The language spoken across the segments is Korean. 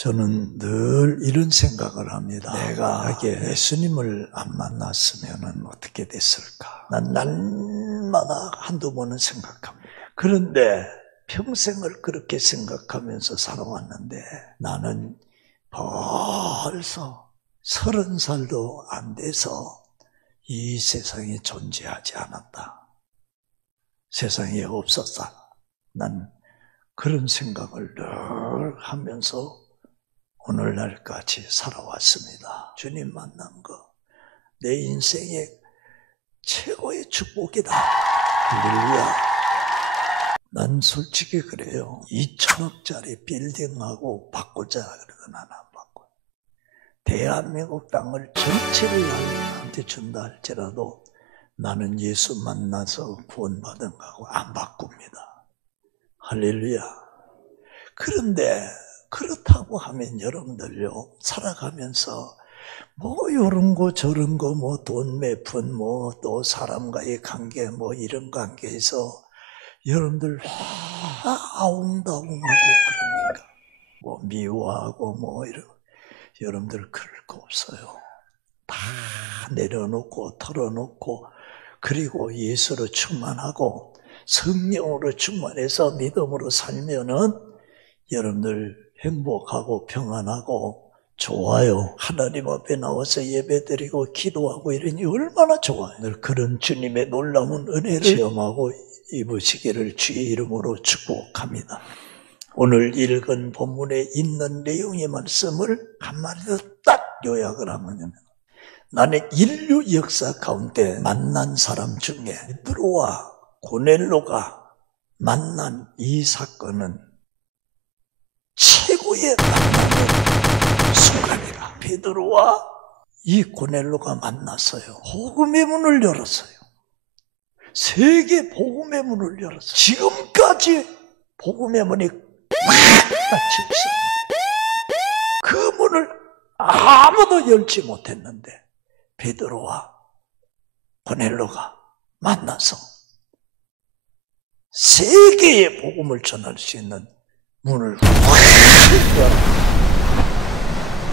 저는 늘 이런 생각을 합니다. 내가 예수님을 안 만났으면 어떻게 됐을까? 난 날마다 한두 번은 생각합니다. 그런데 평생을 그렇게 생각하면서 살아왔는데 나는 벌써 30살도 안 돼서 이 세상에 존재하지 않았다. 세상에 없었다. 난 그런 생각을 늘 하면서 오늘날까지 살아왔습니다. 주님 만난 거 내 인생의 최고의 축복이다. 할렐루야. 난 솔직히 그래요. 2천억짜리 빌딩하고 바꾸자 그러고 난 안 바꿔요. 대한민국 땅을 전체를 나한테 준다 할지라도 나는 예수 만나서 구원받은 거하고 안 바꿉니다. 할렐루야. 그런데 그렇다고 하면 여러분들요, 살아가면서 뭐 이런 거 저런 거 뭐 돈 몇 푼 뭐 또 사람과의 관계 뭐 이런 관계에서 여러분들 아웅다웅하고 그러니까 뭐 미워하고 뭐 이런 여러분들 그럴 거 없어요. 다 내려놓고 털어놓고 그리고 예수로 충만하고 성령으로 충만해서 믿음으로 살면은 여러분들 행복하고 평안하고 좋아요. 하나님 앞에 나와서 예배드리고 기도하고 이러니 얼마나 좋아요. 늘 그런 주님의 놀라운 은혜를 체험하고 입으시기를 주의 이름으로 축복합니다. 오늘 읽은 본문에 있는 내용의 말씀을 한마디로 딱 요약을 하면 나는 인류 역사 가운데 만난 사람 중에 베드로와 고넬로가 만난 이 사건은 최고의 만남의 순간이라. 베드로와 이 고넬로가 만났어요. 복음의 문을 열었어요. 세계 복음의 문을 열었어요. 지금까지 복음의 문이 꽉 닫혀 있었는데 그 문을 아무도 열지 못했는데 베드로와 고넬로가 만나서 세계의 복음을 전할 수 있는 문을 열어.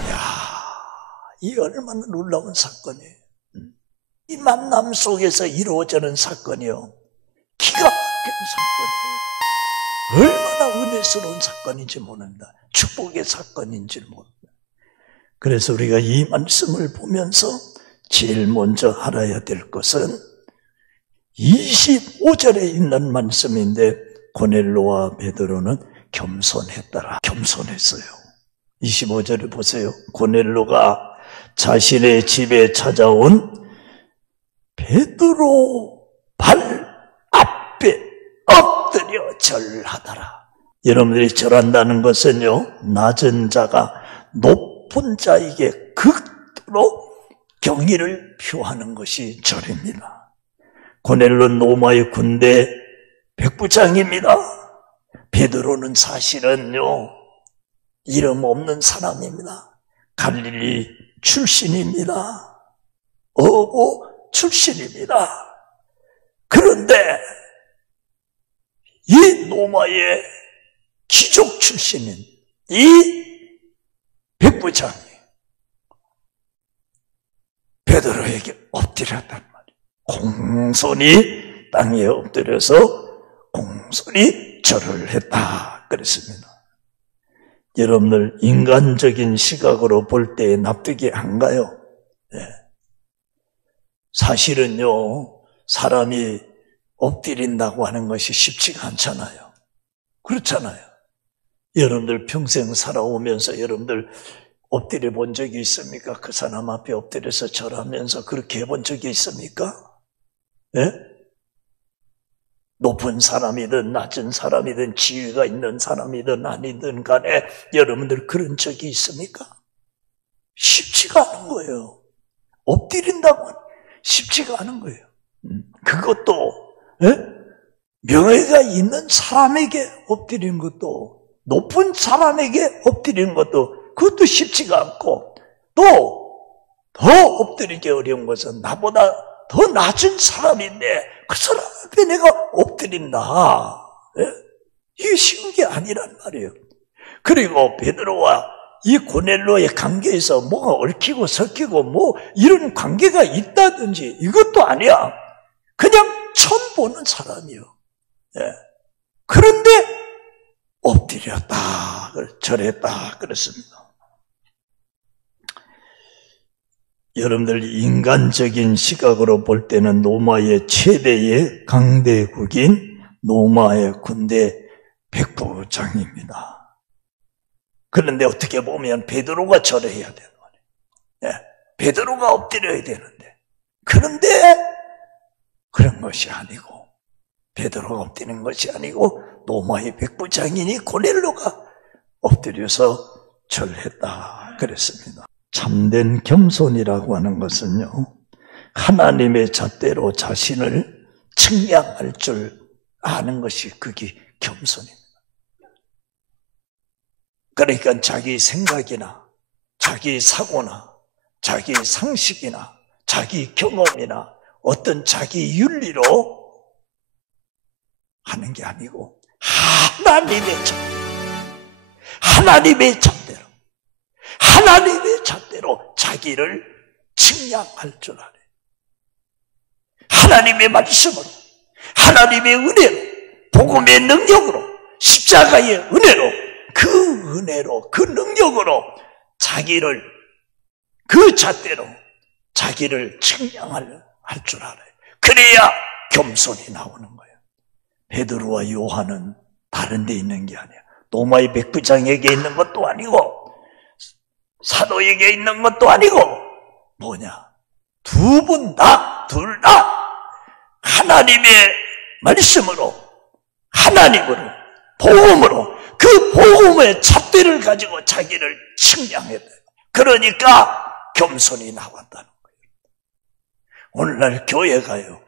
이야, 이 얼마나 놀라운 사건이에요. 이 만남 속에서 이루어지는 사건이요, 기가 막힌 사건이에요. 얼마나 은혜스러운 사건인지 모른다. 축복의 사건인지 모른다. 그래서 우리가 이 말씀을 보면서 제일 먼저 알아야 될 것은 25절에 있는 말씀인데 고넬로와 베드로는 겸손했더라. 겸손했어요. 25절을 보세요. 고넬로가 자신의 집에 찾아온 베드로 발 앞에 엎드려 절하더라. 여러분들이 절한다는 것은요, 낮은 자가 높은 자에게 극도로 경의를 표하는 것이 절입니다. 고넬로는 로마의 군대 백부장입니다. 베드로는 사실은요, 이름 없는 사람입니다. 갈릴리 출신입니다. 어부 출신입니다. 그런데 이 로마의 귀족 출신인 이 백부장이 베드로에게 엎드렸단 말이에요. 공손히 땅에 엎드려서 공손히 절을 했다 그랬습니다. 여러분들 인간적인 시각으로 볼 때 납득이 안 가요. 네. 사실은요, 사람이 엎드린다고 하는 것이 쉽지가 않잖아요. 그렇잖아요. 여러분들 평생 살아오면서 여러분들 엎드려 본 적이 있습니까? 그 사람 앞에 엎드려서 절하면서 그렇게 해본 적이 있습니까? 예? 높은 사람이든 낮은 사람이든 지위가 있는 사람이든 아니든 간에 여러분들 그런 적이 있습니까? 쉽지가 않은 거예요. 엎드린다고 쉽지가 않은 거예요. 그것도 명예가 있는 사람에게 엎드리는 것도, 높은 사람에게 엎드리는 것도, 그것도 쉽지가 않고, 또 더 엎드리기 어려운 것은 나보다 더 낮은 사람인데 그 사람 앞에 내가 엎드린다. 이게 쉬운 게 아니란 말이에요. 그리고 베드로와 이 고넬로의 관계에서 뭐가 얽히고 설키고 뭐 이런 관계가 있다든지 이것도 아니야. 그냥 처음 보는 사람이요. 예. 그런데 엎드렸다, 절했다 그랬습니다. 여러분들 인간적인 시각으로 볼 때는 로마의 최대의 강대국인 로마의 군대 백부장입니다. 그런데 어떻게 보면 베드로가 절해야 되는 거예요. 예, 베드로가 엎드려야 되는데, 그런데 그런 것이 아니고, 베드로가 엎드리는 것이 아니고 로마의 백부장이니 고넬로가 엎드려서 절했다 그랬습니다. 참된 겸손이라고 하는 것은요, 하나님의 잣대로 자신을 측량할 줄 아는 것이 그게 겸손입니다. 그러니까 자기 생각이나 자기 사고나 자기 상식이나 자기 경험이나 어떤 자기 윤리로 하는 게 아니고 하나님의 잣대로 자기를 측량할 줄 알아요. 하나님의 말씀으로, 하나님의 은혜로, 복음의 능력으로, 십자가의 은혜로, 그 능력으로 자기를, 그 잣대로 자기를 측량할 줄 알아요. 그래야 겸손이 나오는 거예요. 베드로와 요한은 다른 데 있는 게 아니야. 로마의 백부장에게 있는 것도 아니고 사도에게 있는 것도 아니고 뭐냐? 둘 다 하나님의 말씀으로, 하나님으로, 복음으로, 그 복음의 잣대를 가지고 자기를 측량해야 돼요. 그러니까 겸손이 나왔다는 거예요. 오늘날 교회가요,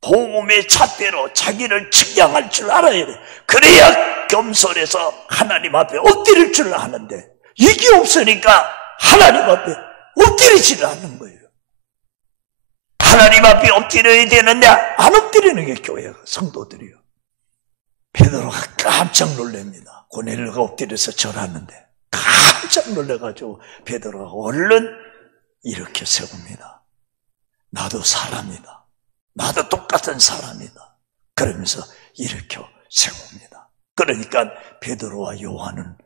복음의 잣대로 자기를 측량할 줄 알아야 돼. 그래야 겸손해서 하나님 앞에 엎드릴 줄 아는데, 이게 없으니까 하나님 앞에 엎드리지를 않는 거예요. 하나님 앞에 엎드려야 되는데 안 엎드리는 게 교회가, 성도들이요. 베드로가 깜짝 놀랍니다. 고넬로가 엎드려서 절하는데 깜짝 놀라가지고 베드로가 얼른 이렇게 세웁니다. 나도 사람이다. 나도 똑같은 사람이다. 그러면서 일으켜 세웁니다. 그러니까 베드로와 요한은,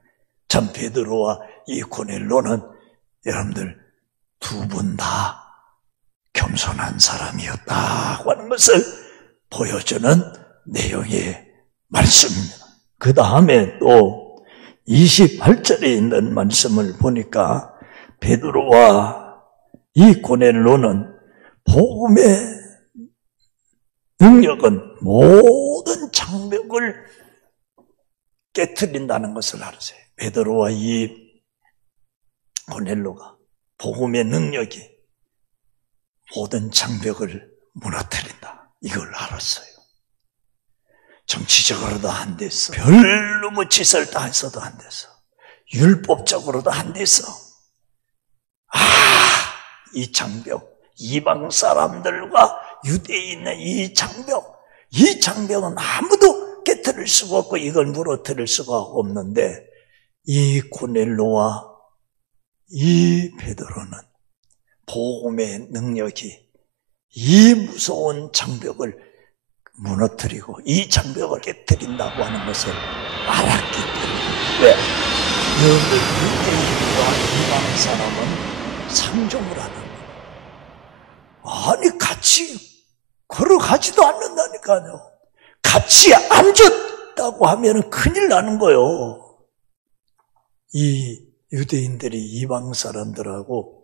참 베드로와 이 고넬로는 여러분들 두 분 다 겸손한 사람이었다고 하는 것을 보여주는 내용의 말씀입니다. 그 다음에 또 28절에 있는 말씀을 보니까 베드로와 이 고넬로는 복음의 능력은 모든 장벽을 깨트린다는 것을 알으세요. 베드로와 이 고넬로가 복음의 능력이 모든 장벽을 무너뜨린다, 이걸 알았어요. 정치적으로도 안 됐어. 별로 짓을 다 했어도 안 됐어. 율법적으로도 안 됐어. 이 장벽, 이방 사람들과 유대인의 이 장벽은 아무도 깨트릴 수가 없고 이걸 무너뜨릴 수가 없는데, 이 고넬로와 이 베드로는 복음의 능력이 이 무서운 장벽을 무너뜨리고 이 장벽을 깨뜨린다고 하는 것을 알았기 때문에. 왜? 여러분들 유대인과 이방 사람은 상종을 하는 거예요. 아니 같이 걸어가지도 않는다니까요. 같이 앉았다고 하면 큰일 나는 거예요. 이 유대인들이 이방 사람들하고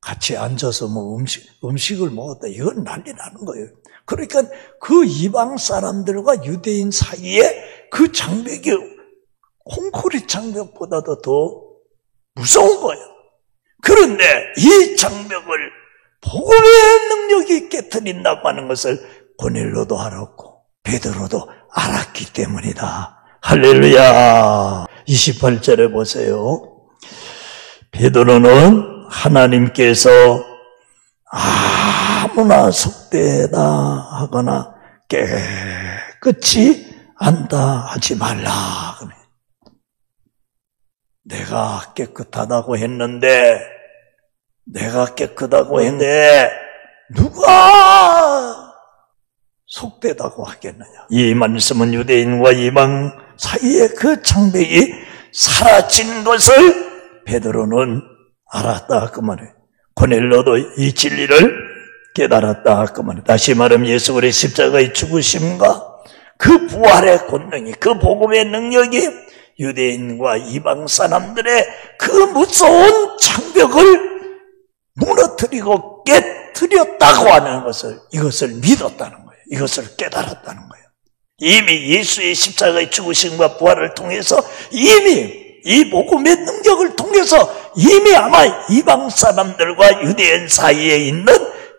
같이 앉아서 뭐 음식을 먹었다, 이건 난리 나는 거예요. 그러니까 그 이방 사람들과 유대인 사이에 그 장벽이 콘크리트 장벽보다도 더 무서운 거예요. 그런데 이 장벽을 복음의 능력이 깨트린다고 하는 것을 고넬로도 알았고 베드로도 알았기 때문이다. 할렐루야. 28절에 보세요. 베드로는 하나님께서 아무나 속되다 하거나 깨끗이 안다 하지 말라. 내가 깨끗하다고 했는데 누가 속되다고 하겠느냐. 이 말씀은 유대인과 이방 사이의 그 장벽이 사라진 것을 베드로는 알았다 그 말이에요. 고넬료도 이 진리를 깨달았다 그 말이에요. 다시 말하면 예수 그리스도의 십자가의 죽으심과 그 부활의 권능이, 그 복음의 능력이 유대인과 이방 사람들의 그 무서운 장벽을 무너뜨리고 깨뜨렸다고 하는 것을, 이것을 믿었다는 거예요. 이것을 깨달았다는 거예요. 이미 예수의 십자가의 죽으심과 부활을 통해서 이미 이 복음의 능력을 통해서 이미 아마 이방 사람들과 유대인 사이에 있는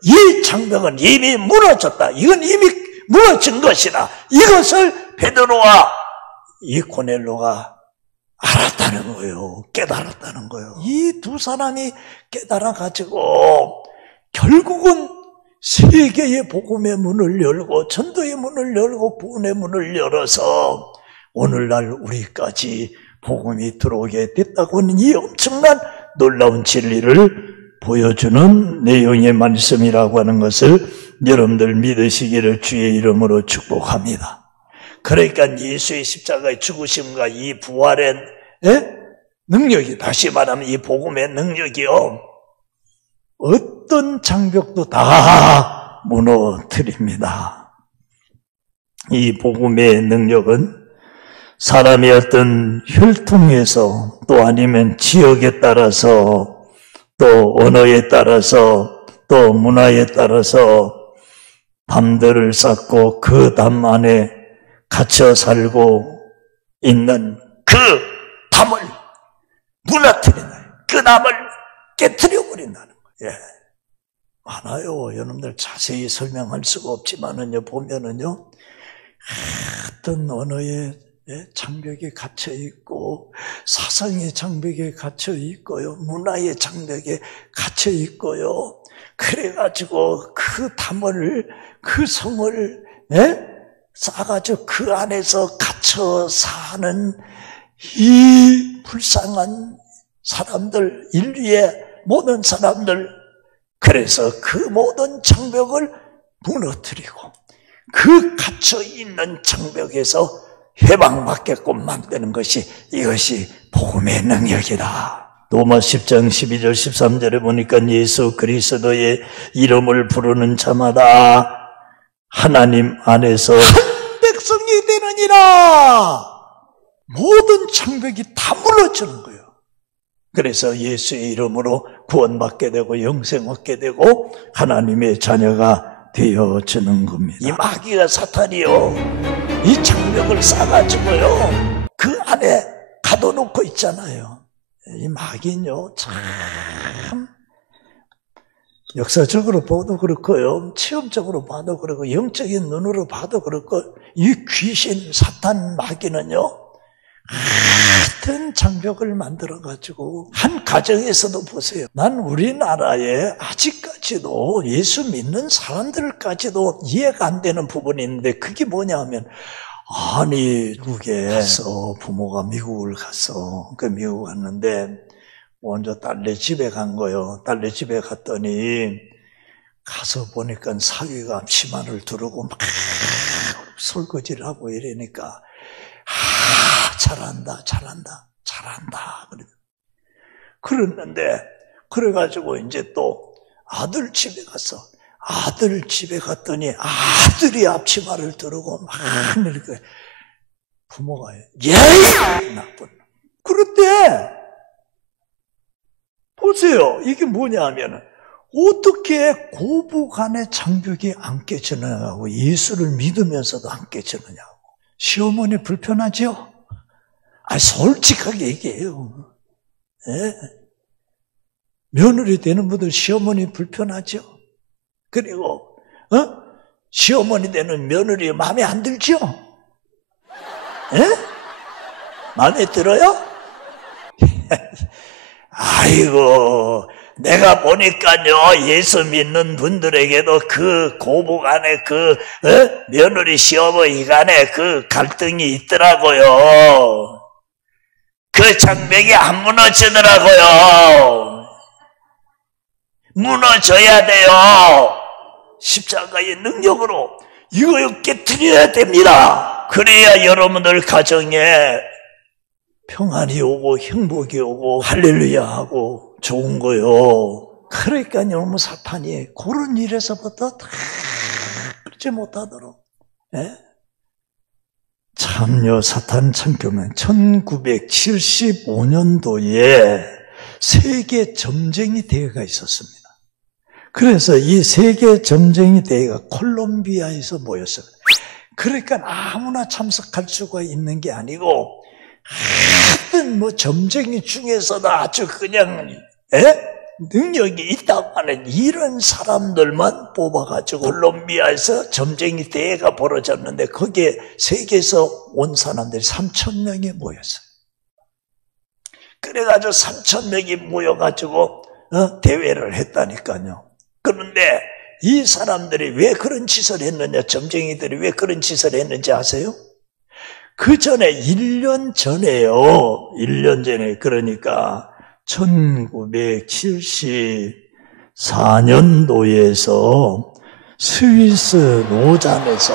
이 장벽은 이미 무너졌다. 이건 이미 무너진 것이다. 이것을 베드로와 이 고넬료가 알았다는 거예요. 깨달았다는 거예요. 이 두 사람이 깨달아가지고 결국은 세계의 복음의 문을 열고 전도의 문을 열고 구원의 문을 열어서 오늘날 우리까지 복음이 들어오게 됐다고 하는 이 엄청난 놀라운 진리를 보여주는 내용의 말씀이라고 하는 것을 여러분들 믿으시기를 주의 이름으로 축복합니다. 그러니까 예수의 십자가의 죽으심과 이 부활의 능력이, 다시 말하면 이 복음의 능력이요, 어떤 장벽도 다 무너뜨립니다. 이 복음의 능력은 사람의 어떤 혈통에서 또 아니면 지역에 따라서 또 언어에 따라서 또 문화에 따라서 담들을 쌓고 그 담 안에 갇혀 살고 있는 그 담을 무너뜨리는, 그 담을 깨뜨려 버린다는 거예요. 예. 많아요. 여러분들 자세히 설명할 수가 없지만은요, 보면은요, 어떤 언어의 장벽에 갇혀 있고, 사상의 장벽에 갇혀 있고요, 문화의 장벽에 갇혀 있고요. 그래가지고 그 담을, 그 성을 쌓아가지고 그 안에서 갇혀 사는 이 불쌍한 사람들, 인류의 모든 사람들, 그래서 그 모든 장벽을 무너뜨리고 그 갇혀있는 장벽에서 해방받게끔 만드는 것이, 이것이 복음의 능력이다. 로마 10장 12절 13절에 보니까 예수 그리스도의 이름을 부르는 자마다 하나님 안에서 한 백성이 되느니라. 모든 장벽이 다 무너지는 거예요. 그래서 예수의 이름으로 구원받게 되고 영생 얻게 되고 하나님의 자녀가 되어지는 겁니다. 이 마귀가, 사탄이요, 이 장벽을 쌓아가지고요 그 안에 가둬놓고 있잖아요. 이 마귀는요, 참 역사적으로 봐도 그렇고요, 체험적으로 봐도 그렇고, 영적인 눈으로 봐도 그렇고, 이 귀신, 사탄, 마귀는요, 같은 장벽을 만들어가지고, 한 가정에서도 보세요. 난 우리나라에 아직까지도 예수 믿는 사람들까지도 이해가 안 되는 부분이 있는데, 그게 뭐냐 하면, 아니, 미국에 가서, 부모가 미국을 가서, 그 미국 갔는데, 먼저 딸네 집에 간 거예요. 딸네 집에 갔더니 가서 보니까 사위가 앞치마를 두르고 막 설거지를 하고 이러니까 잘한다. 그랬는데, 그래가지고 이제 또 아들 집에 갔어. 아들 집에 갔더니 아들이 앞치마를 두르고 막 이렇게 부모가 나쁜. 그런데 보세요. 이게 뭐냐 하면 어떻게 고부 간의 장벽이 안 깨지느냐고, 예수를 믿으면서도 안 깨지느냐고. 시어머니 불편하죠? 솔직하게 얘기해요. 예? 며느리 되는 분들 시어머니 불편하죠? 그리고 시어머니 되는 며느리 마음에 안 들죠? 예? 마음에 들어요? 아이고, 내가 보니까요, 예수 믿는 분들에게도 그 고부 간에 며느리 시어머니 간에 그 갈등이 있더라고요. 그 장벽이 안 무너지더라고요. 무너져야 돼요. 십자가의 능력으로 이거 깨트려야 됩니다. 그래야 여러분들 가정에 평안이 오고 행복이 오고 할렐루야 하고 좋은 거요. 그러니까 여러분 사탄이 그런 일에서부터 다 그러지 못하도록. 예? 참요 사탄 참교면 1975년도에 세계 점쟁이 대회가 있었습니다. 그래서 이 세계 점쟁이 대회가 콜롬비아에서 모였습니다. 그러니까 아무나 참석할 수가 있는 게 아니고 하여튼 뭐 점쟁이 중에서도 아주 그냥 능력이 있다고 하는 이런 사람들만 뽑아가지고 콜롬비아에서 점쟁이 대회가 벌어졌는데 거기에 세계에서 온 사람들이 3,000명이 모였어요. 그래가지고 3,000명이 모여가지고 대회를 했다니까요. 그런데 이 사람들이 왜 그런 짓을 했느냐, 점쟁이들이 왜 그런 짓을 했는지 아세요? 그 전에 1년 전에요. 1년 전에 그러니까 1974년도에서 스위스 로잔에서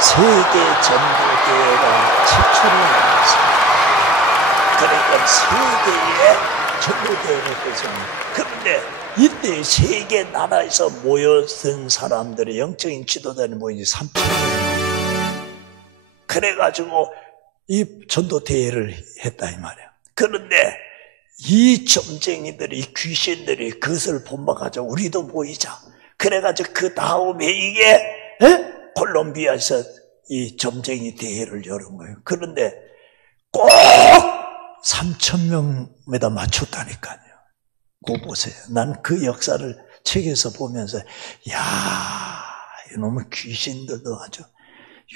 세계 전도대회가 최초로 나왔습니다. 그러니까 세계의 전도대회를 했습니다. 그런데 이때 세계 나라에서 모였던 사람들의 영적인 지도자들이 모인 3,000명. 그래가지고 이 전도대회를 했다 이 말이에요. 그런데 이 점쟁이들이, 이 귀신들이 그것을 본받아가지고 우리도 모이자. 그래가지고 그 다음에 이게 콜롬비아에서 이 점쟁이 대회를 열은 거예요. 그런데 꼭 3,000명에다 맞췄다니까요. 그거 보세요. 난 그 역사를 책에서 보면서 이놈의 귀신들도 아주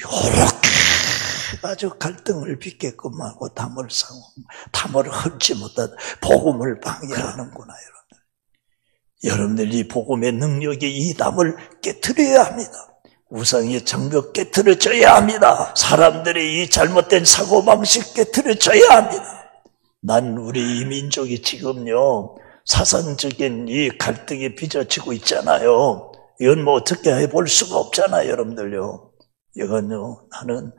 요렇게 아주 갈등을 빚게끔 하고 담을 싸고 담을 헐지 못하다 복음을 방해하는구나. 여러분들 이 복음의 능력이 이 담을 깨트려야 합니다. 우상의 장벽 깨트려져야 합니다. 사람들의 이 잘못된 사고방식 깨트려져야 합니다. 난 우리 이 민족이 지금요 사상적인 이 갈등에 빚어지고 있잖아요. 이건 뭐 어떻게 해볼 수가 없잖아요, 여러분들요. 이건요, 나는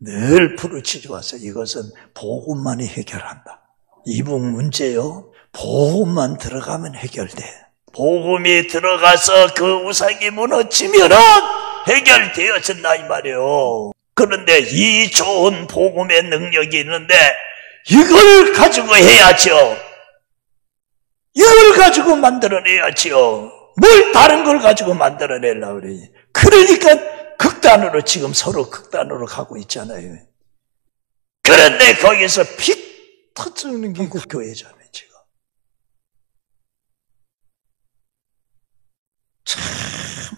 늘 부르짖어 왔어요. 이것은 복음만이 해결한다. 이북 문제요, 복음만 들어가면 해결돼. 복음이 들어가서 그 우상이 무너지면은 해결되어진다 이 말이에요. 그런데 이 좋은 복음의 능력이 있는데 이걸 가지고 해야죠. 이걸 가지고 만들어내야지요. 뭘 다른 걸 가지고 만들어내려고 그래. 그러니까 극단으로 지금 서로 극단으로 가고 있잖아요. 그런데 거기서 피 터지는 게 그 교회잖아요, 지금. 참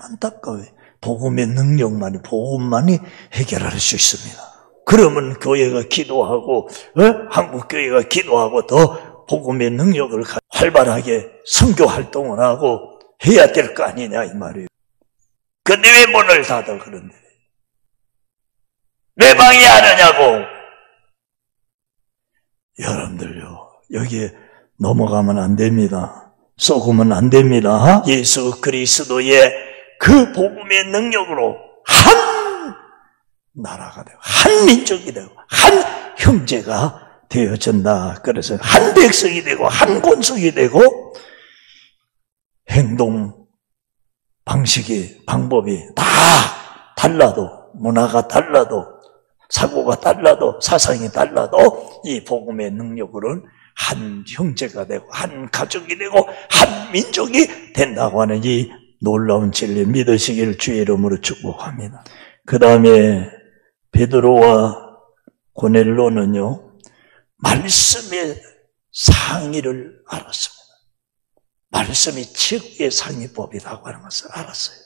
안타까워요. 복음의 능력만이, 복음만이 해결할 수 있습니다. 그러면 교회가 기도하고, 한국 교회가 기도하고 더 복음의 능력을 활발하게 선교 활동을 하고 해야 될 거 아니냐 이 말이에요. 근데 왜 문을 닫아 그런데? 왜 방해하느냐고? 여러분들요, 여기에 넘어가면 안 됩니다. 썩으면 안 됩니다. 예수 그리스도의 그 복음의 능력으로 한 나라가 되고 한 민족이 되고 한 형제가 되어진다. 그래서 한 백성이 되고 한 권속이 되고 행동 방식이 방법이 다 달라도 문화가 달라도 사고가 달라도 사상이 달라도 이 복음의 능력으로는 한 형제가 되고 한 가족이 되고 한 민족이 된다고 하는 이 놀라운 진리 믿으시기를 주의 이름으로 축복합니다. 그 다음에 베드로와 고넬로는요 말씀의 상의를 알았습니다. 말씀이 최고의 상의법이라고 하는 것을 알았어요.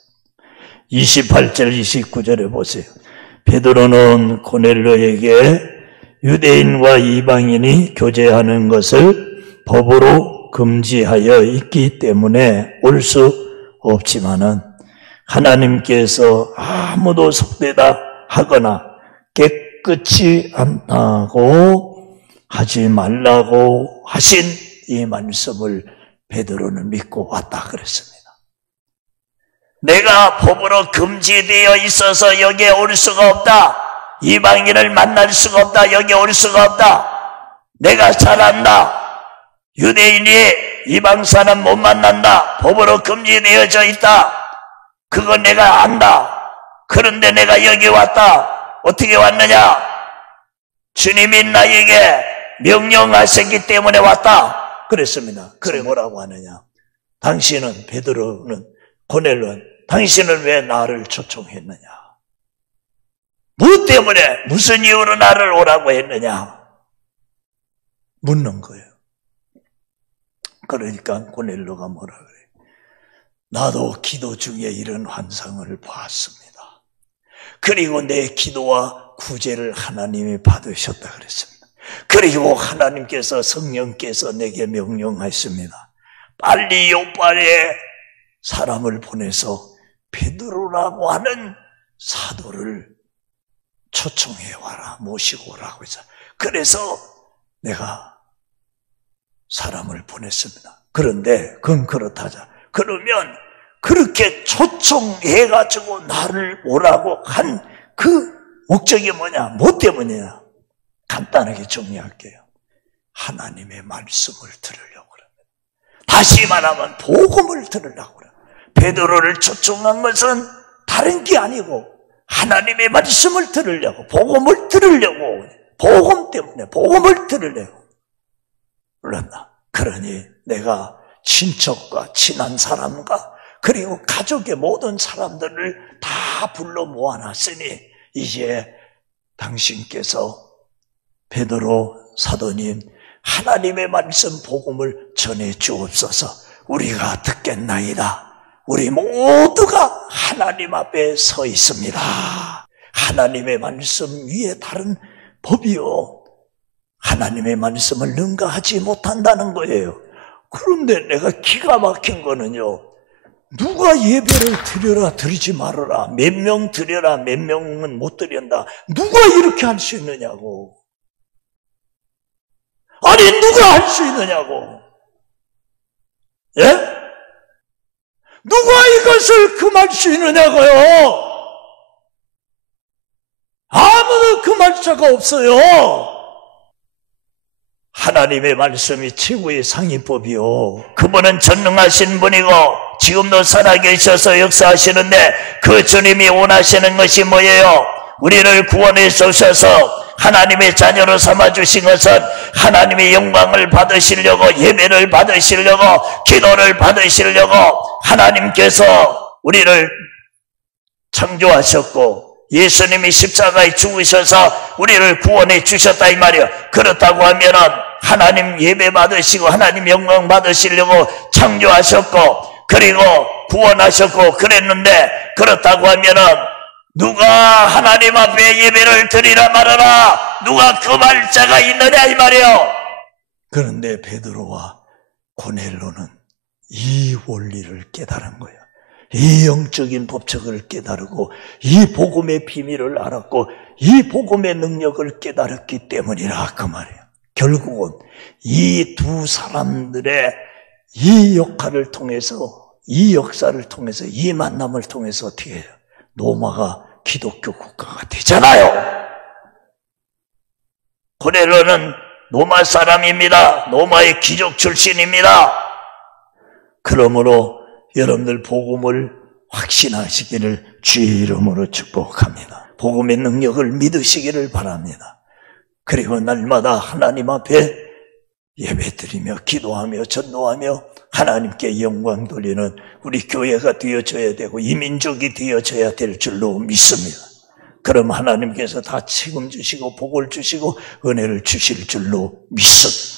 28절 29절에 보세요. 베드로는 고넬로에게 유대인과 이방인이 교제하는 것을 법으로 금지하여 있기 때문에 올 수 없지만은 하나님께서 아무도 속되다 하거나 깨끗이 않다고 하지 말라고 하신 이 말씀을 베드로는 믿고 왔다 그랬습니다. 내가 법으로 금지되어 있어서 여기에 올 수가 없다. 이방인을 만날 수가 없다. 여기에 올 수가 없다. 내가 잘 안다. 유대인이 이방 사람 못 만난다. 법으로 금지되어져 있다. 그거 내가 안다. 그런데 내가 여기 왔다. 어떻게 왔느냐? 주님이 나에게 명령하셨기 때문에 왔다 그랬습니다. 그래 뭐라고 하느냐? 당신은, 베드로는, 고넬로는 당신은 왜 나를 초청했느냐? 뭐 때문에, 무슨 이유로 나를 오라고 했느냐? 묻는 거예요. 그러니까 고넬로가 뭐라 그래요? 나도 기도 중에 이런 환상을 보았습니다. 그리고 내 기도와 구제를 하나님이 받으셨다 그랬습니다. 그리고 하나님께서, 성령께서 내게 명령하였습니다. 빨리 요빠레에 사람을 보내서 베드로라고 하는 사도를 초청해와라, 모시고 오라고 해서, 그래서 내가 사람을 보냈습니다. 그런데 그건 그렇다자. 그러면 그렇게 초청해가지고 나를 오라고 한 그 목적이 뭐냐? 뭐 때문이냐? 간단하게 정리할게요. 하나님의 말씀을 들으려고 합니다. 다시 말하면 복음을 들으려고 합니다. 베드로를 초청한 것은 다른 게 아니고 하나님의 말씀을 들으려고, 복음을 들으려고, 복음 때문에 복음을 들으려고 그런다. 그러니 내가 친척과 친한 사람과 그리고 가족의 모든 사람들을 다 불러 모아놨으니 이제 당신께서 베드로 사도님 하나님의 말씀 복음을 전해 주옵소서. 우리가 듣겠나이다. 우리 모두가 하나님 앞에 서 있습니다. 하나님의 말씀 위에 다른 법이요, 하나님의 말씀을 능가하지 못한다는 거예요. 그런데 내가 기가 막힌 거는요, 누가 예배를 드려라 드리지 말아라, 몇 명 드려라 몇 명은 못 드린다, 누가 이렇게 할 수 있느냐고. 아니 누가 할 수 있느냐고. 예? 누가 이것을 금할 수 있느냐고요. 아무도 금할 수가 없어요. 하나님의 말씀이 최고의 상위법이요, 그분은 전능하신 분이고 지금도 살아계셔서 역사하시는데 그 주님이 원하시는 것이 뭐예요? 우리를 구원해 주셔서 하나님의 자녀로 삼아주신 것은 하나님의 영광을 받으시려고, 예배를 받으시려고, 기도를 받으시려고 하나님께서 우리를 창조하셨고 예수님이 십자가에 죽으셔서 우리를 구원해 주셨다 이 말이에요. 그렇다고 하면은 하나님 예배 받으시고 하나님 영광 받으시려고 창조하셨고 그리고 구원하셨고 그랬는데, 그렇다고 하면은 누가 하나님 앞에 예배를 드리라 말아라, 누가 금할 자가 있느냐 이 말이에요. 그런데 베드로와 고넬로는 이 원리를 깨달은 거예요. 이 영적인 법칙을 깨달고 이 복음의 비밀을 알았고 이 복음의 능력을 깨달았기 때문이라 그 말이에요. 결국은 이 두 사람들의 이 역할을 통해서, 이 역사를 통해서, 이 만남을 통해서 어떻게 해요? 로마가 기독교 국가가 되잖아요. 고넬로는 로마 사람입니다. 로마의 귀족 출신입니다. 그러므로 여러분들 복음을 확신하시기를 주의 이름으로 축복합니다. 복음의 능력을 믿으시기를 바랍니다. 그리고 날마다 하나님 앞에 예배드리며 기도하며 전도하며 하나님께 영광 돌리는 우리 교회가 되어져야 되고 이 민족이 되어져야 될 줄로 믿습니다. 그럼 하나님께서 다 책임지시고 복을 주시고 은혜를 주실 줄로 믿습니다.